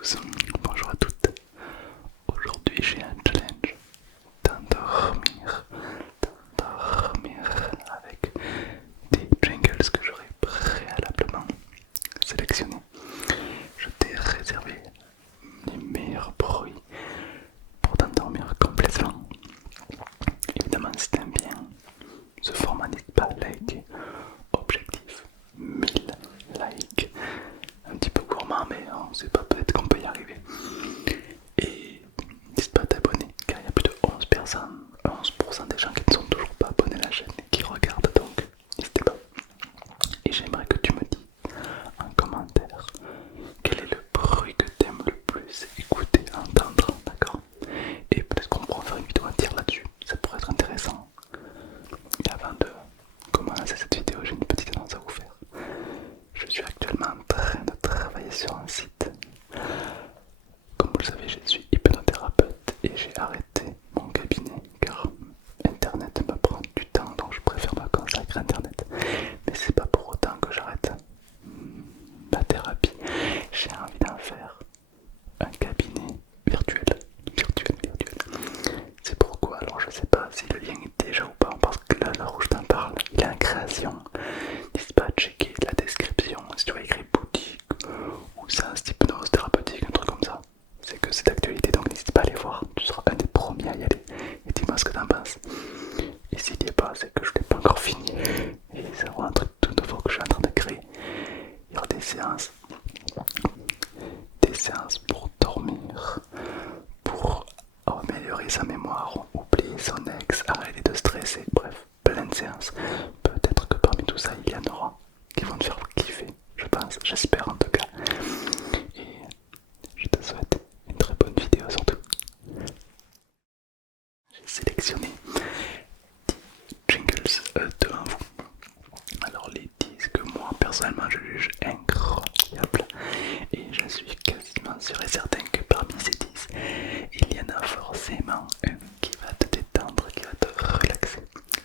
tous, bonjour à toutes. Aujourd'hui j'ai un challenge d'endormir, avec des jingles que j'aurais préalablement sélectionnés. Je t'ai réservé les meilleurs bruits pour t'endormir complètement. Évidemment si t'aimes bien ce format, n'hésite pas à liker. Objectif 1000 likes. Un petit peu gourmand mais on sait pas, peut-être qu'on peut y arriver. Et n'hésite pas à t'abonner car il y a plus de 11 personnes, 11% des gens qui ne sont toujours pas abonnés à la chaîne et qui regardent, donc n'hésitez pas. Et j'aimerais que tu me dises en commentaire quel est le bruit que tu aimes le plus écouter, entendre, d'accord? Et peut-être qu'on pourra faire une vidéo à dire là-dessus, ça pourrait être intéressant. Et avant de commencer cette vidéo, j'ai une petite annonce à vous faire. Je suis actuellement en train de travailler sur un site. Comme vous le savez, je suis hypnothérapeute et j'ai arrêté mon cabinet car internet me prend du temps, donc je préfère me consacrer à internet. Mais c'est pas pour autant que j'arrête la thérapie. J'ai envie d'en faire un cabinet virtuel. C'est pourquoi, alors je sais pas si le lien est déjà ou pas, parce que là, l'heure où je t'en parle, il est en création. N'hésite pas à checker la description. Si tu vois écrit boutique ou séance d'hypnose thérapeutique, un truc comme ça, c'est que c'est d'actualité, donc n'hésite pas à aller voir. Tu seras un des premiers à y aller. Et dis-moi ce que t'en penses. Et s'il n'y est pas, c'est que je l'ai pas encore fini. Et c'est vraiment un truc tout nouveau que je suis en train de créer. Il y aura des séances pour dormir, pour améliorer sa mémoire, oublier son ex, arrêter de stresser, bref, plein de séances. Peut-être que parmi tout ça, il y en aura qui vont te faire kiffer, je pense, j'espère en tout cas. Et je te souhaite une très bonne vidéo surtout. J'ai sélectionné 10 jingles devant vous. Alors les 10 que moi personnellement je juge incroyables, et je suis quasiment sûr et certain que parmi ces 10 il y en a forcément un qui va te détendre, qui va te relaxer.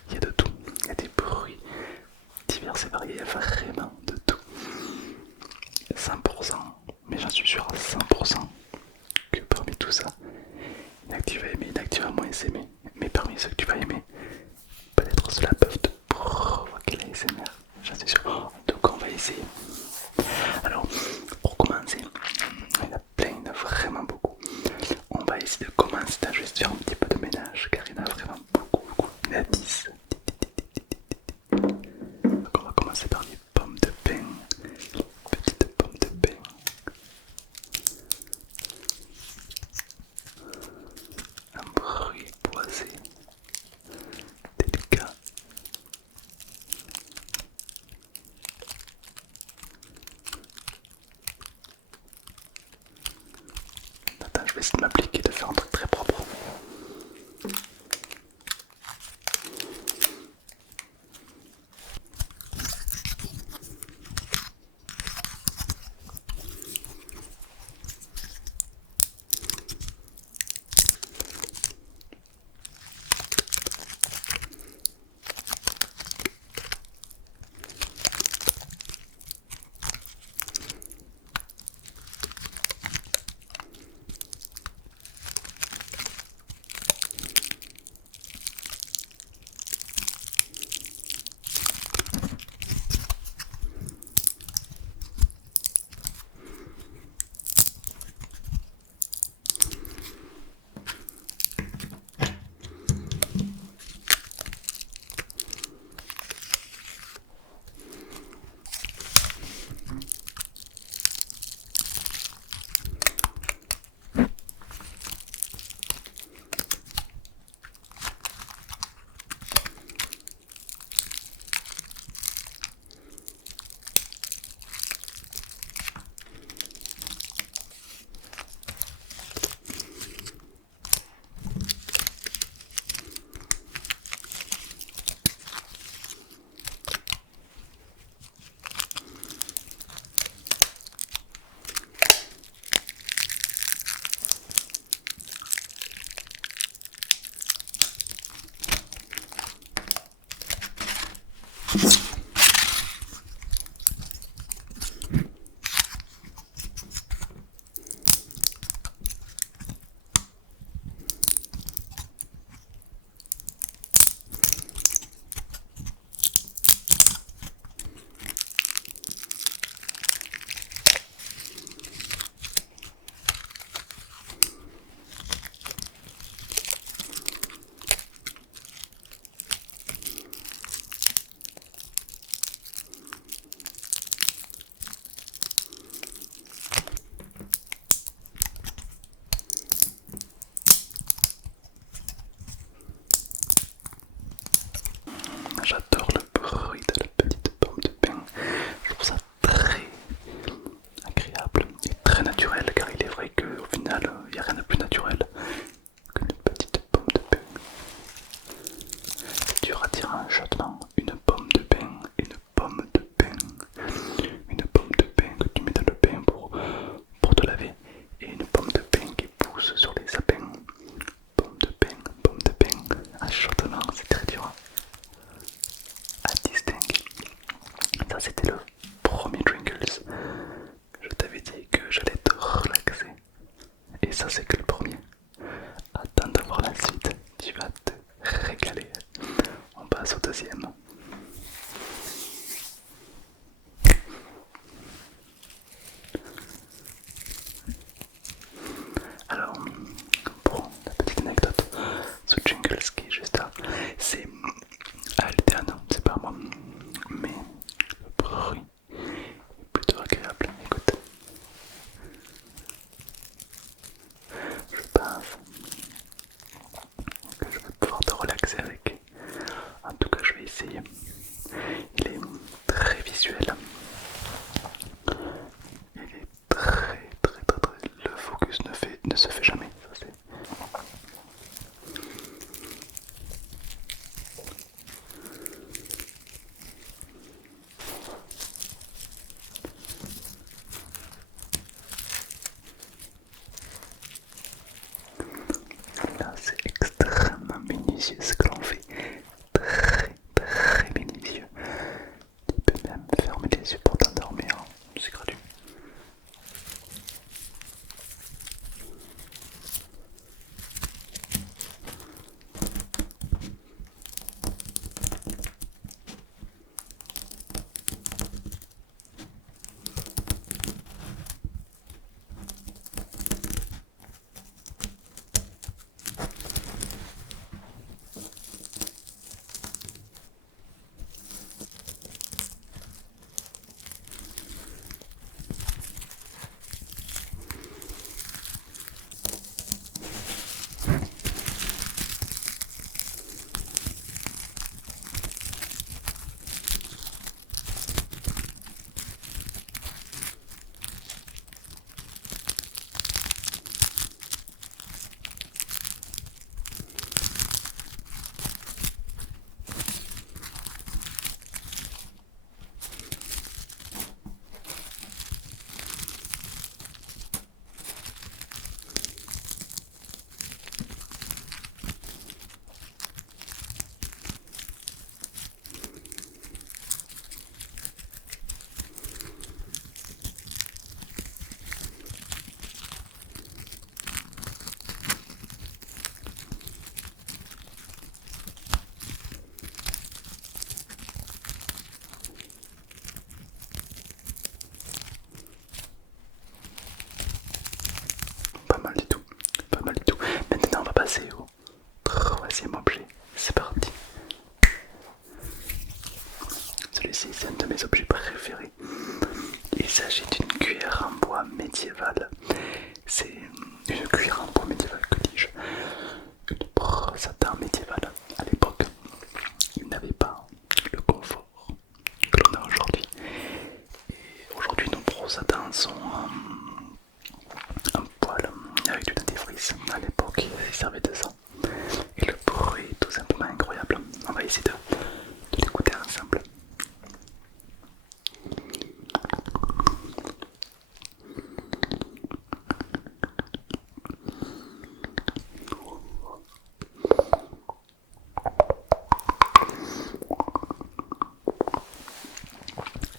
Il y a de tout, il y a des bruits divers et variés, vraiment de tout. 100%, mais j'en suis sûr à 100% que parmi tout ça, il y en a que tu vas aimer, il y en a que tu vas moins aimer, mais parmi ceux que tu vas aimer, peut-être cela peuvent te provoquer la SMR, j'en suis sûr. Donc on va essayer. Alors pour commencer, il y en a plein, il y en a vraiment beaucoup. On va essayer de commencer à juste faire un petit peu de ménage car il y en a vraiment beaucoup. Il y en a 10. Donc on va commencer par les pommes de pin. Petites pommes de pin. Un bruit boisé, délicat. Attends, je vais essayer de m'appliquer, de faire un truc très propre. Et ça c'est que le premier. Attends d'avoir la suite, tu vas te régaler. On passe au deuxième. Alors, pour la petite anecdote, ce jingle qui est juste là, c'est Alteana, c'est pas moi, mais le bruit est plutôt agréable. Écoute, je pense que je vais pouvoir te relaxer avec. En tout cas, je vais essayer. Il est très visuel. Il est très. Le focus ne se fait jamais. Ça, là, c'est extrêmement minutieux ce que l'on fait. Très minutieux. Tu peux même fermer les yeux pour t'endormir. C'est gratuit. Pas mal du tout. Pas mal du tout. Maintenant, on va passer au troisième objet. C'est parti. Celui-ci, c'est un de mes objets préférés. Il s'agit d'une cuillère en bois médiévale. C'est une cuillère en bois médiévale, que dis-je? Une brosse à dents médiévale. À l'époque, il n'avait pas le confort que l'on a aujourd'hui. Et aujourd'hui, nos brosses à dents sont en poil avec du dentifrice. À l'époque, ils servaient de ça. Et le bruit est tout simplement incroyable. On va essayer de l'écouter ensemble.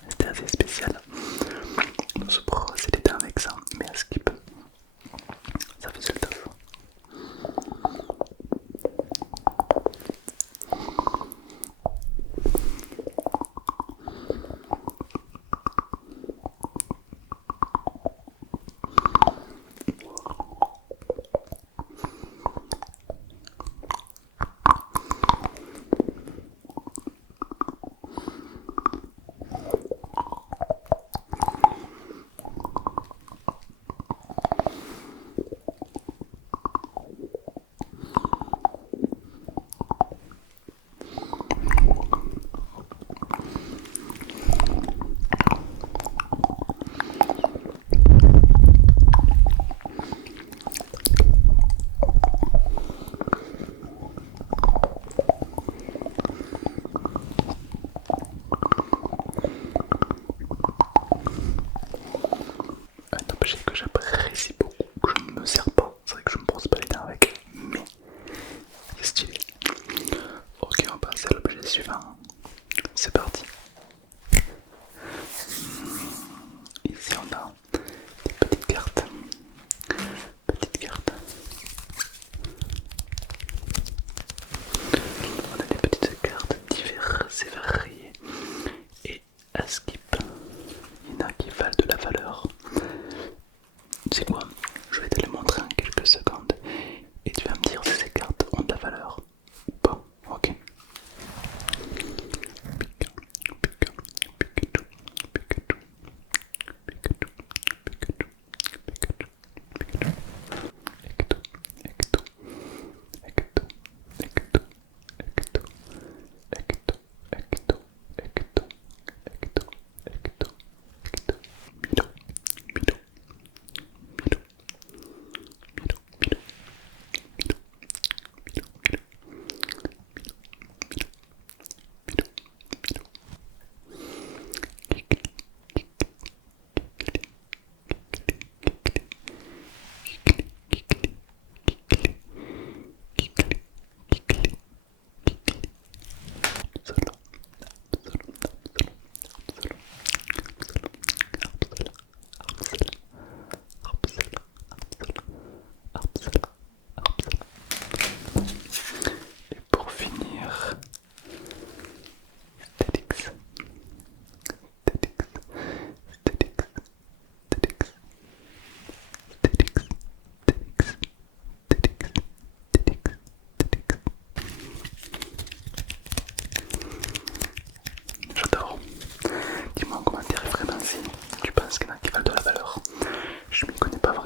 C'était assez spécial. On se brosse les dents avec ça, mais à skip, ça faisait le taf.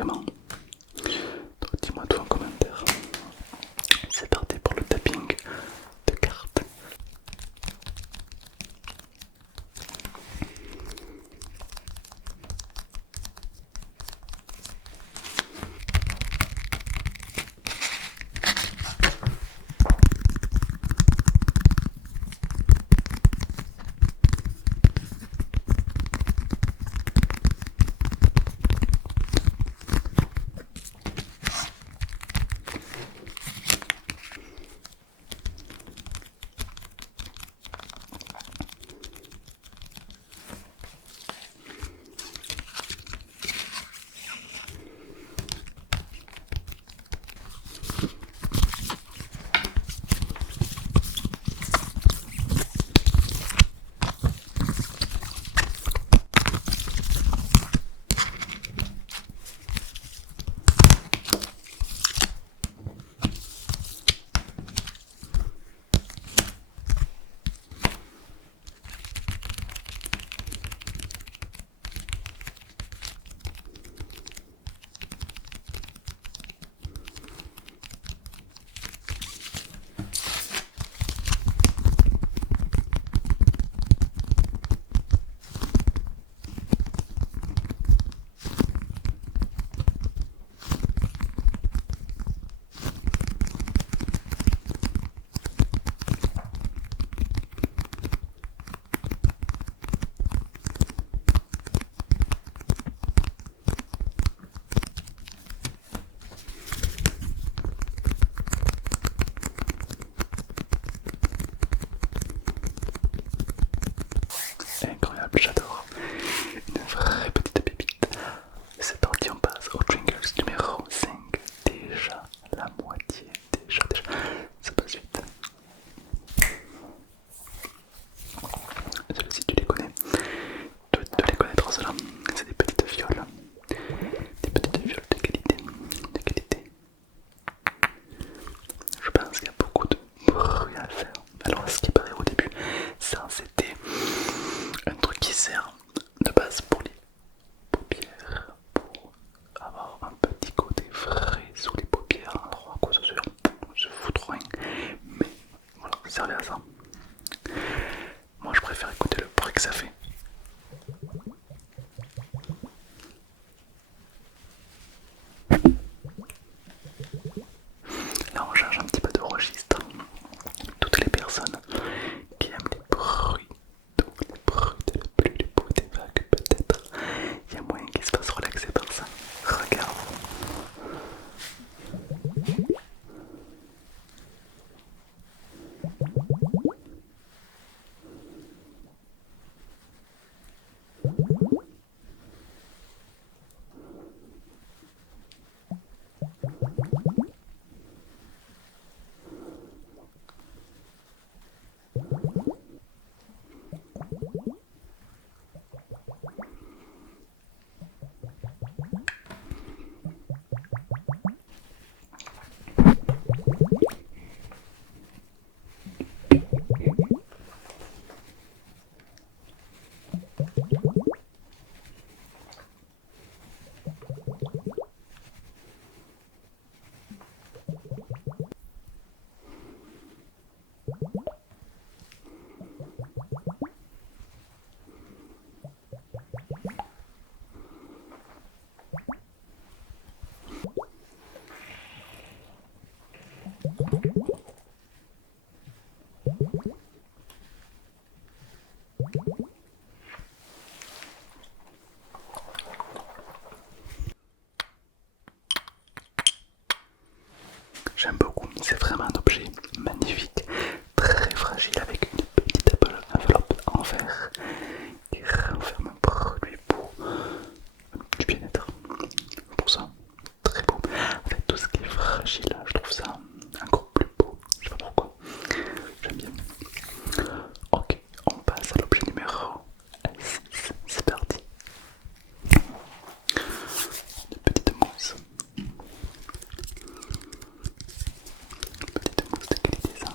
vraiment. Donc dis-moi tout en commentaire. C'est parti pour le tapping de cartes. Incroyable, j'adore. Une vraie petite pépite. C'est parti, on passe au Tringles numéro 5. Déjà la moitié, déjà, ça passe vite. Celles-ci tu les connais, tu dois les connaître ceux-là. C'est des petites violes. Des petites violes de qualité. De qualité. Je pense qu'il y a beaucoup de bruit à faire. Alors ce qui paraît au début, ça c'était un truc qui sert de base pour les paupières, pour avoir un petit côté frais sous les paupières. Alors à quoi ça sert? Je fous trop rien, mais voilà, ça servait à ça. Moi je préfère écouter le bruit que ça fait. Là on change un petit peu de registre. Toutes les personnes qui aiment les bruits d'eau, les bruits de la pluie, les bruits des vagues, peut-être il y a moyen qu'ils se fassent relaxer par ça. Regarde. J'aime beaucoup, c'est vraiment un objet magnifique, très fragile avec une petite enveloppe en verre qui renferme un produit pour du bien-être. Pour ça, très beau. Avec tout ce qui est fragile, je trouve ça encore plus beau. Je sais pas pourquoi, j'aime bien. Ok, on passe à l'objet numéro 6. C'est parti. Une petite mousse. Petite mousse de qualité ça.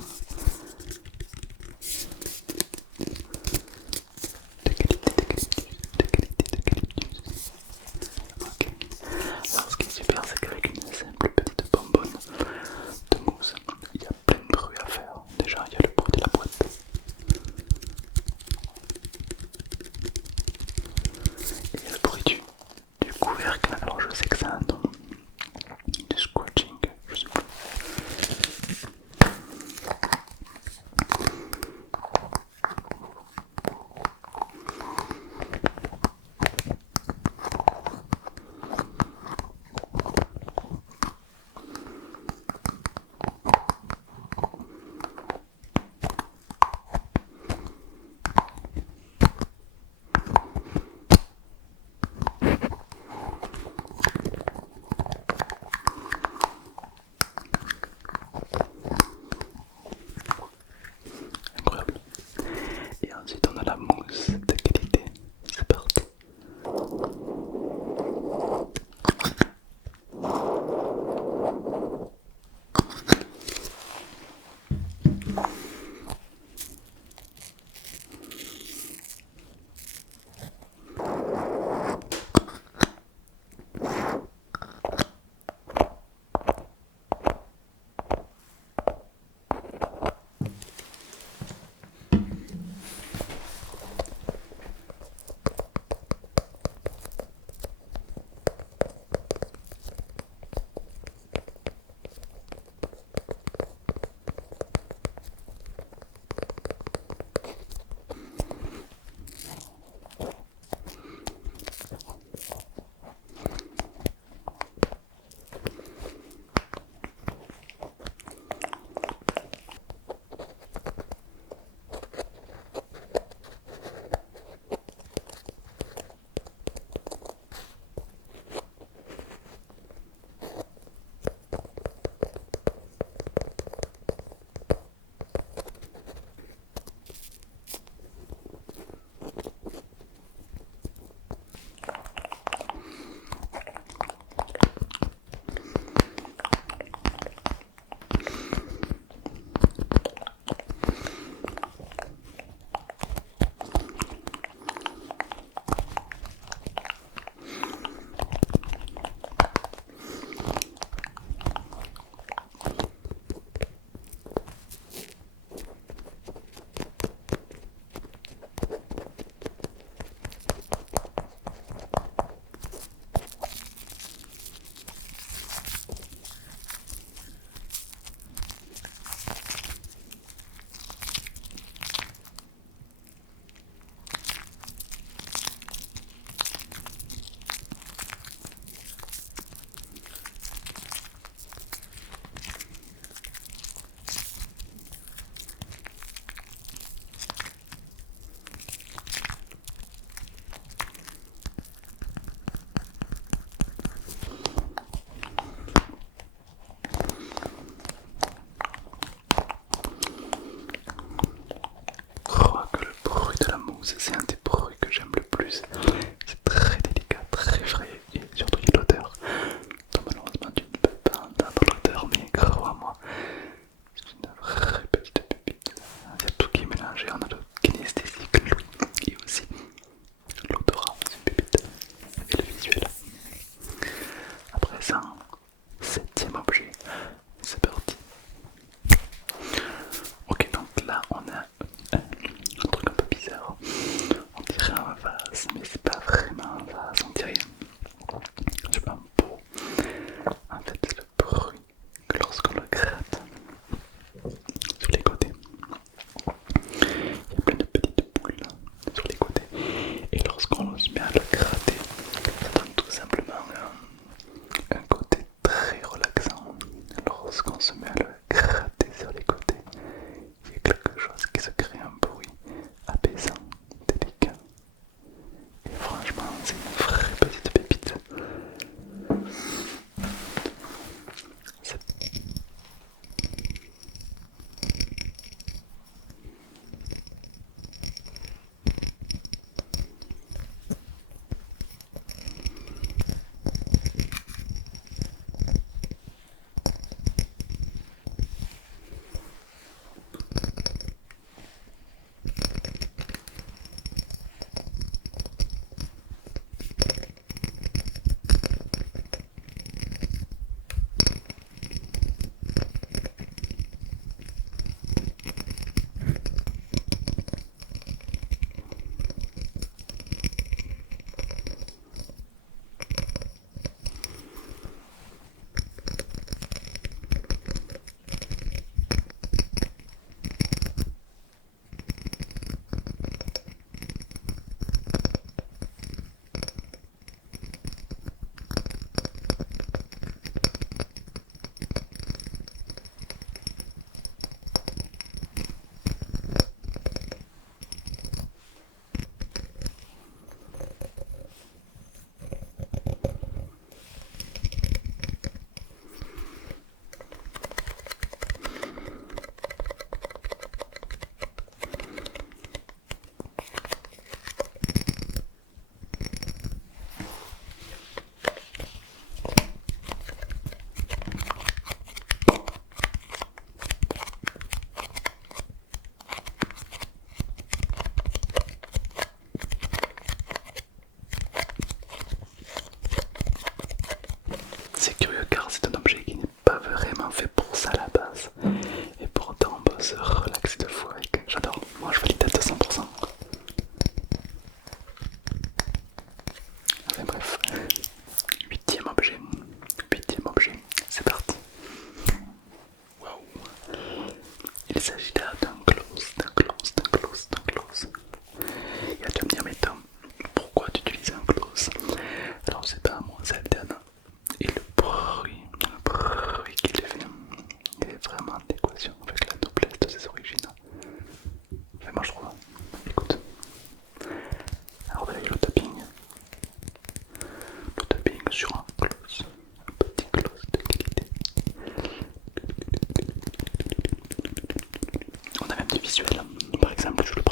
visuel. Par exemple, tu le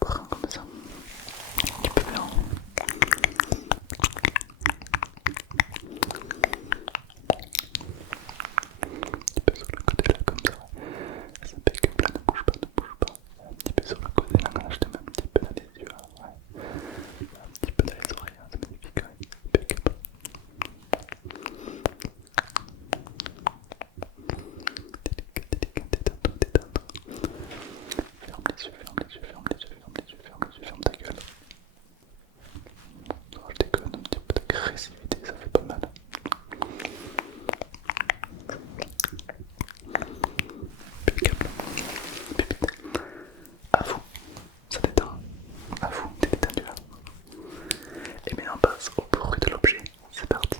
prends comme ça. Tu peux faire un petit peu sur le côté là comme ça. Ça pique plein, ne bouge pas, ne bouge pas. Un petit peu sur le côté là, je te mets un petit peu dans les yeux. Ouais. Un petit peu dans les oreilles, c'est magnifique. Ouais. Impeccable. Détendre. Ferme les yeux, ferme les yeux, ferme les yeux, ferme les yeux, ferme les yeux, ferme ta gueule. Non, je déconne, un petit peu d'agressivité, ça fait pas mal. Impeccable. Pépite. À vous, ça détend. À vous, t'es détendu là. Et maintenant on passe au bruit de l'objet. C'est parti.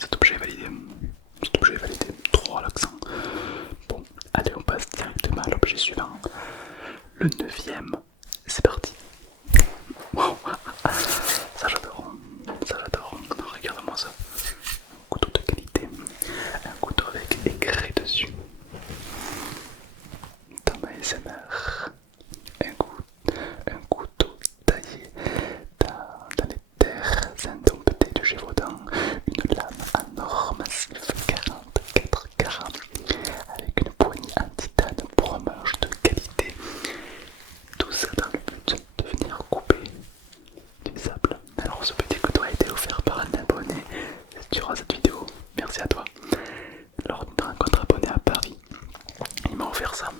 Cet objet est validé. Cet objet est validé. Trop relaxant. Bon, allez, on passe directement à l'objet suivant. Le neuvième. C'est parti. Wow. Ça j'adore. Ça j'adore. Regarde-moi ça. Un couteau de qualité. Un couteau avec écrit dessus. Dans ma ASMR. Un couteau taillé dans les terres indomptées de Gévaudan, une lame en or massif 44 carats avec une poignée en titane pour un manche de qualité. Tout ça dans le but de venir couper du sable. Alors ce petit couteau a été offert par un abonné durant cette vidéo. Merci à toi. Lors d'une rencontre abonnée à Paris, il m'a offert ça.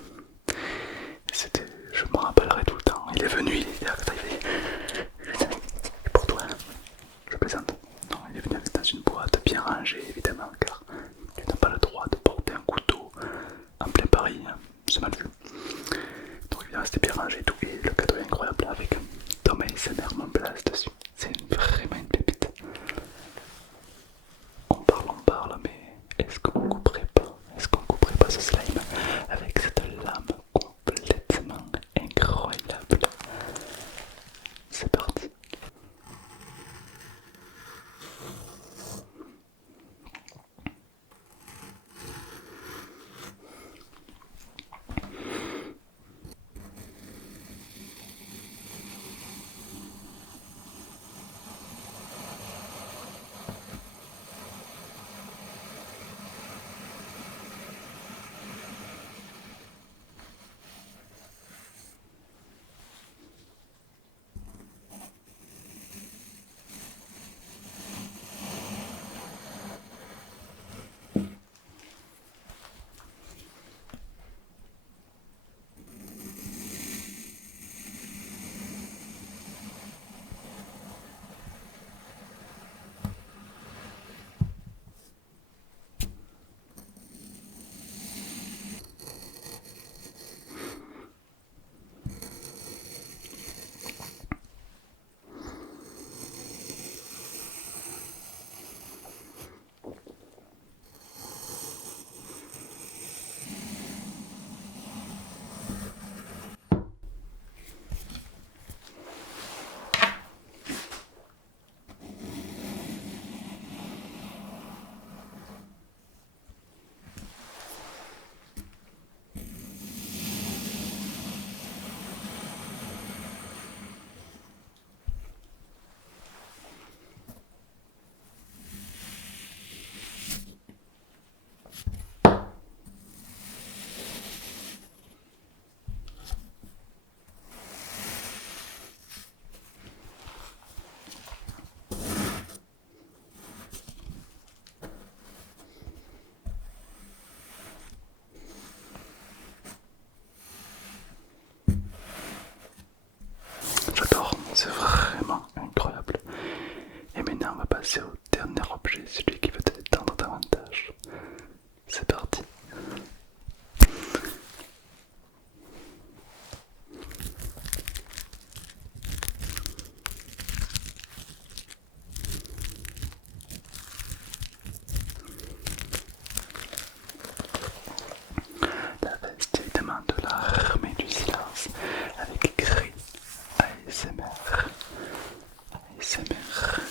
Je me rappellerai tout le temps. Il est venu, il est arrivé. Et pour toi, je plaisante. Non, il est venu dans une boîte bien rangée, évidemment, car tu n'as pas le droit de porter un couteau en plein Paris. C'est mal vu. Donc évidemment, c'était bien rangé et tout. Et le cadeau est incroyable avec Tom ASMR Mont Blas dessus. C'est vraiment une pépite. On parle, mais est-ce qu'on couperait pas? Est-ce qu'on couperait pas ce slime avec cette lame complètement incroyable? C'est parti. Maintenant, on va passer au dernier objet, celui qui va te détendre davantage. C'est parti. La veste évidemment de l'armée du silence avec écrit ASMR. ASMR.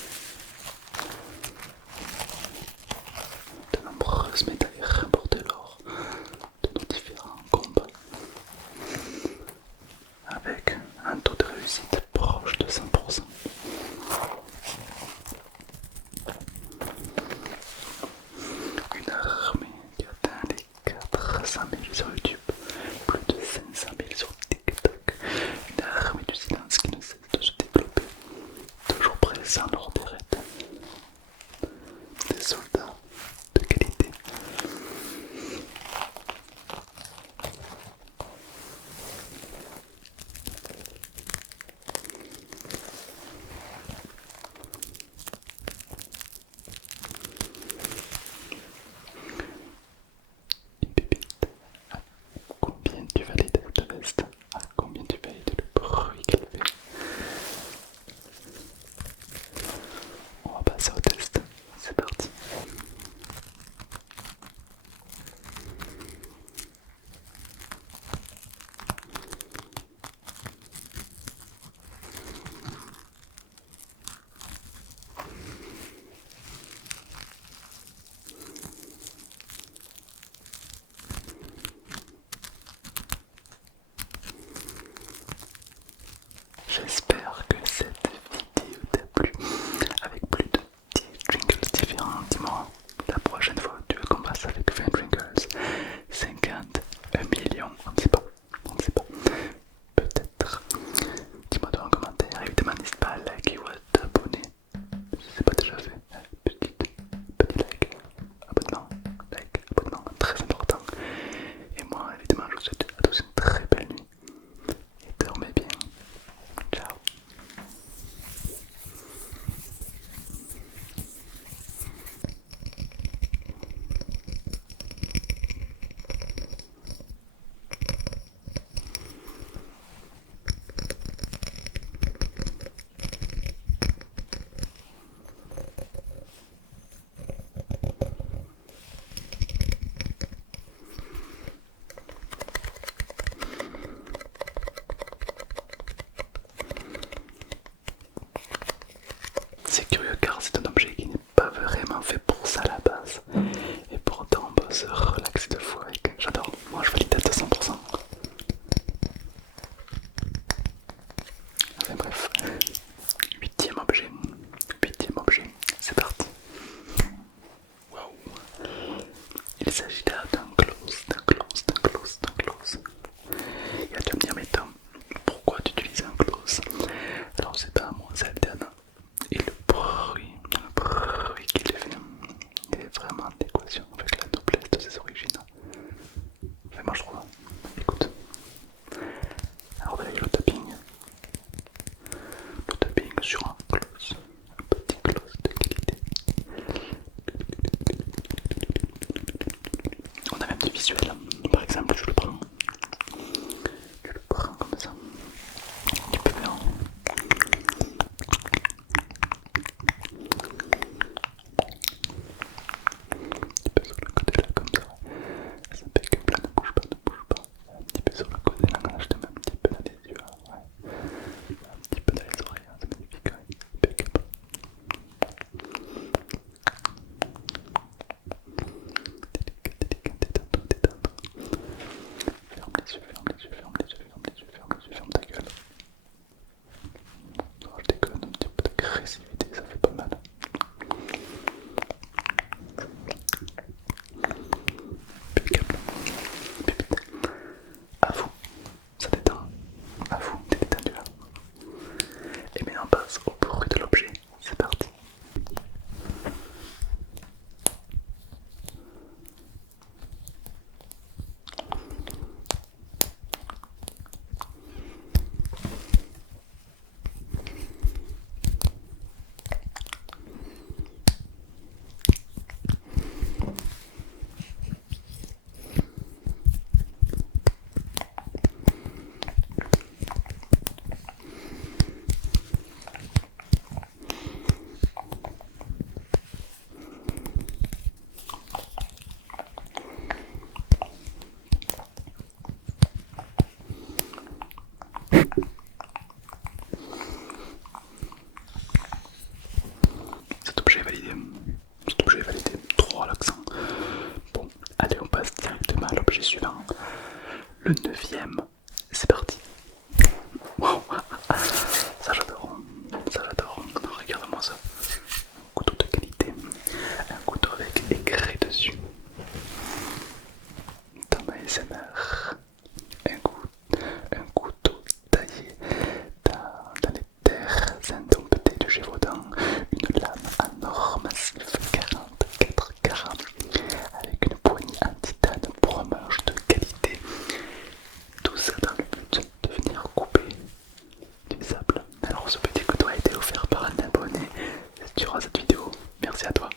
merci à toi.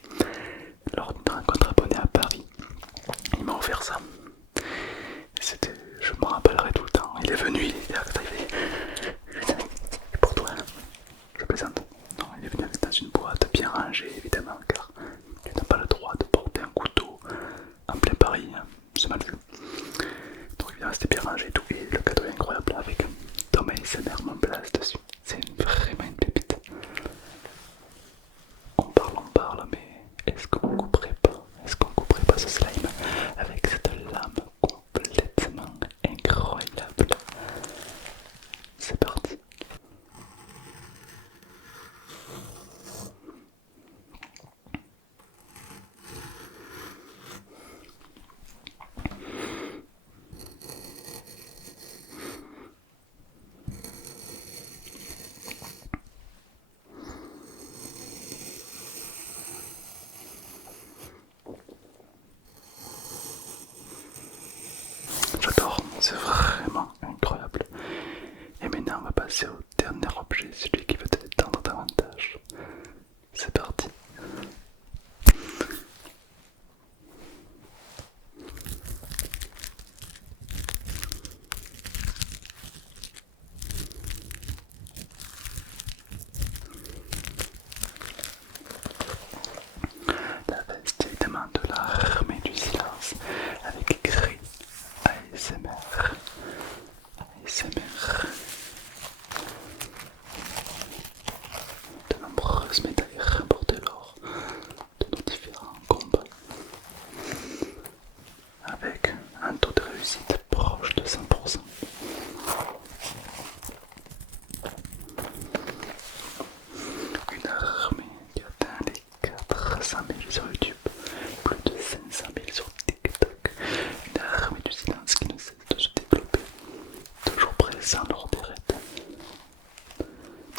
Lors d'une rencontre abonnée à Paris, il m'a offert ça. C'était, je me rappellerai tout le temps. Il est venu, il est arrivé. Et pour toi, je plaisante. Non, il est venu dans une boîte bien rangée, évidemment, car tu n'as pas le droit de porter un couteau en plein Paris, hein. C'est mal vu. Donc évidemment, c'était bien rangé et tout. Et le cadeau est incroyable avec Tom ASMR mon place dessus. C'est vraiment une pépite. On parle, mais est-ce qu'on couperait pas? Est-ce qu'on couperait pas ce slime avec cette lame complètement incroyable? C'est parti. J'adore, c'est vraiment incroyable. Et maintenant on va passer au dernier objet, celui qui va te détendre davantage. C'est parti. La veste évidemment de l'armée du silence avec écrit ASMR. ASMR. De nombreuses médailles remportées lors de nos différents combats, avec un taux de réussite proche de 100%. Une armée qui atteint les 400 000 sur YouTube, plus de 500 000 sur TikTok. Une armée du silence qui ne cesse de se développer, toujours présent lors des raids.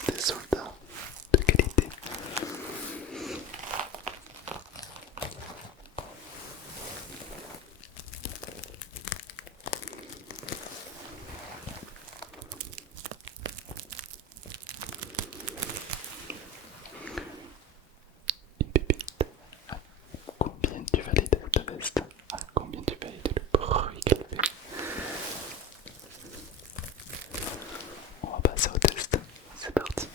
Des soldats de qualité. Une pépite. À combien tu valides cette veste? À combien tu valides le bruit qu'elle fait? On va passer au test. C'est parti.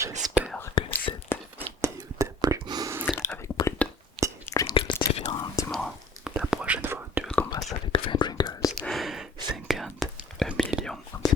J'espère que cette vidéo t'a plu avec plus de 10 jingles différents. Dis-moi, la prochaine fois tu veux qu'on passe avec 20 jingles, 50, 1 million, on ne sait